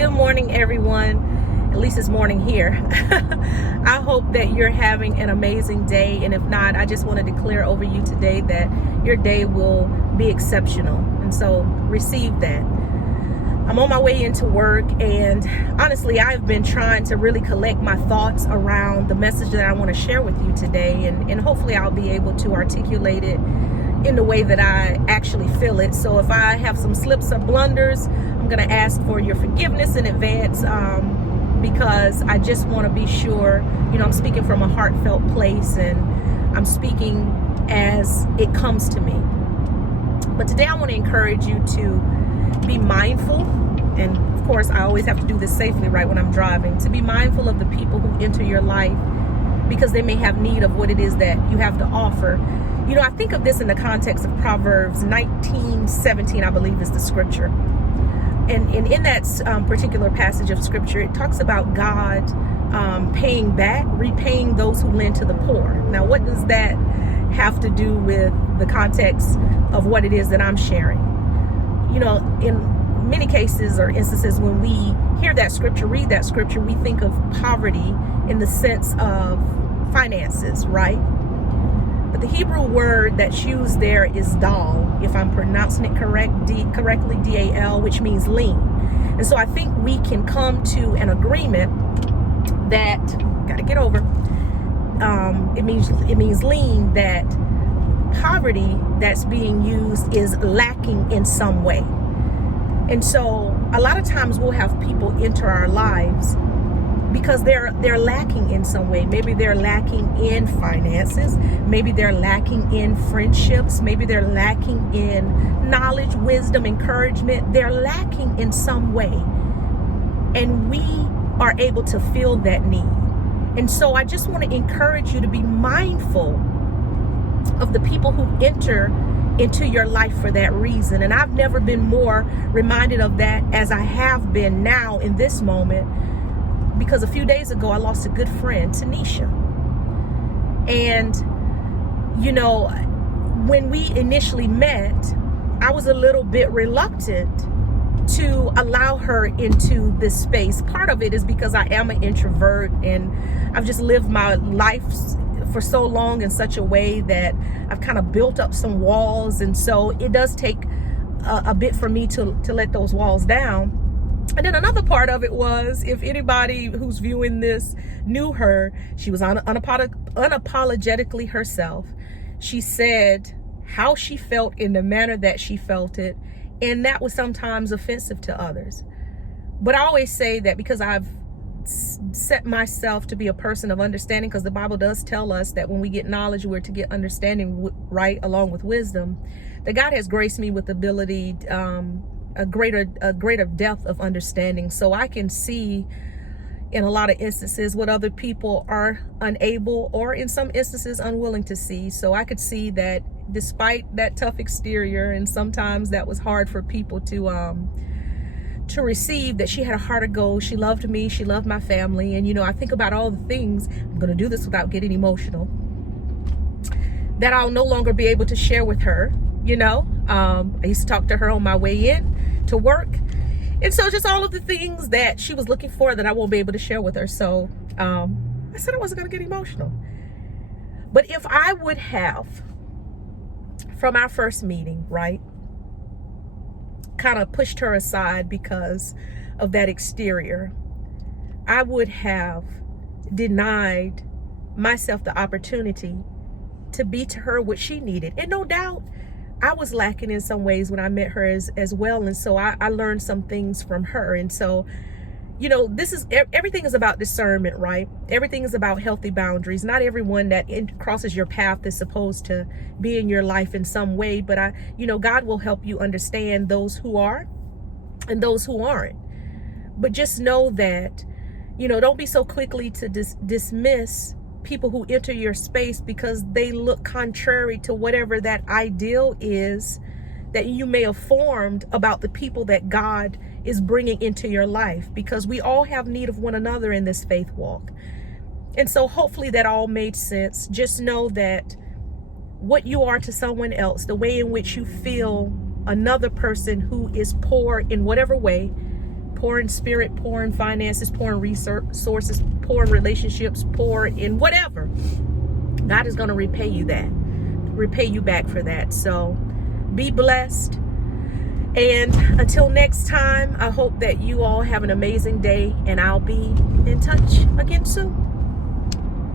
Good morning, everyone. At least it's morning here. I hope that you're having an amazing day. And if not, I just want to declare over you today that your day will be exceptional. And so receive that. I'm on my way into work, and honestly, I've been trying to really collect my thoughts around the message that I want to share with you today. And hopefully I'll be able to articulate it in the way that I actually feel it. So if I have some slips or blunders, I'm going to ask for your forgiveness in advance, because I just want to be sure, I'm speaking from a heartfelt place and I'm speaking as it comes to me. But today I want to encourage you to be mindful, and of course I always have to do this safely right when I'm driving, to be mindful of the people who enter your life because they may have need of what it is that you have to offer. I think of this in the context of Proverbs 19:17, I believe is the scripture. And in that particular passage of scripture, it talks about God paying back, repaying those who lend to the poor. Now, what does that have to do with the context of what it is that I'm sharing? In many cases or instances, when we hear that scripture, read that scripture, we think of poverty in the sense of finances, right? But the Hebrew word that's used there is dal, if I'm pronouncing it correctly, D-A-L, which means lean. And so I think we can come to an agreement that, gotta get over, it means lean, that poverty that's being used is lacking in some way. And so a lot of times we'll have people enter our lives because they're lacking in some way. Maybe they're lacking in finances. Maybe they're lacking in friendships. Maybe they're lacking in knowledge, wisdom, encouragement. They're lacking in some way. And we are able to fill that need. And so I just want to encourage you to be mindful of the people who enter into your life for that reason. And I've never been more reminded of that as I have been now in this moment, because a few days ago I lost a good friend, Tanisha. And when we initially met, I was a little bit reluctant to allow her into this space. Part of it is because I am an introvert, and I've just lived my life for so long in such a way that I've kind of built up some walls. And so it does take a bit for me to let those walls down. And then another part of it was, if anybody who's viewing this knew her, she was unapologetically herself. She said how she felt in the manner that she felt it, and that was sometimes offensive to others. But I always say that because I've set myself to be a person of understanding, because the Bible does tell us that when we get knowledge, we're to get understanding right along with wisdom, that God has graced me with the ability, a greater depth of understanding, so I can see in a lot of instances what other people are unable, or in some instances unwilling to see. So I could see that despite that tough exterior, and sometimes that was hard for people to receive, that she had a heart of gold. She loved me, she loved my family. And I think about all the things, I'm going to do this without getting emotional, that I'll no longer be able to share with her. I used to talk to her on my way in to work. And so just all of the things that she was looking for that I won't be able to share with her. So I said I wasn't going to get emotional. But if I would have, from our first meeting, right, kind of pushed her aside because of that exterior, I would have denied myself the opportunity to be to her what she needed. And no doubt I was lacking in some ways when I met her as well. And so I learned some things from her. And so, everything is about discernment, right? Everything is about healthy boundaries. Not everyone that crosses your path is supposed to be in your life in some way, but God will help you understand those who are and those who aren't. But just know that, don't be so quickly to dismiss people who enter your space because they look contrary to whatever that ideal is that you may have formed about the people that God is bringing into your life, because we all have need of one another in this faith walk. And so hopefully that all made sense. Just know that what you are to someone else, the way in which you feel another person who is poor in whatever way, poor in spirit, poor in finances, poor in resources, poor in relationships, poor in whatever, God is going to repay you back for that. So be blessed. And until next time, I hope that you all have an amazing day, and I'll be in touch again soon.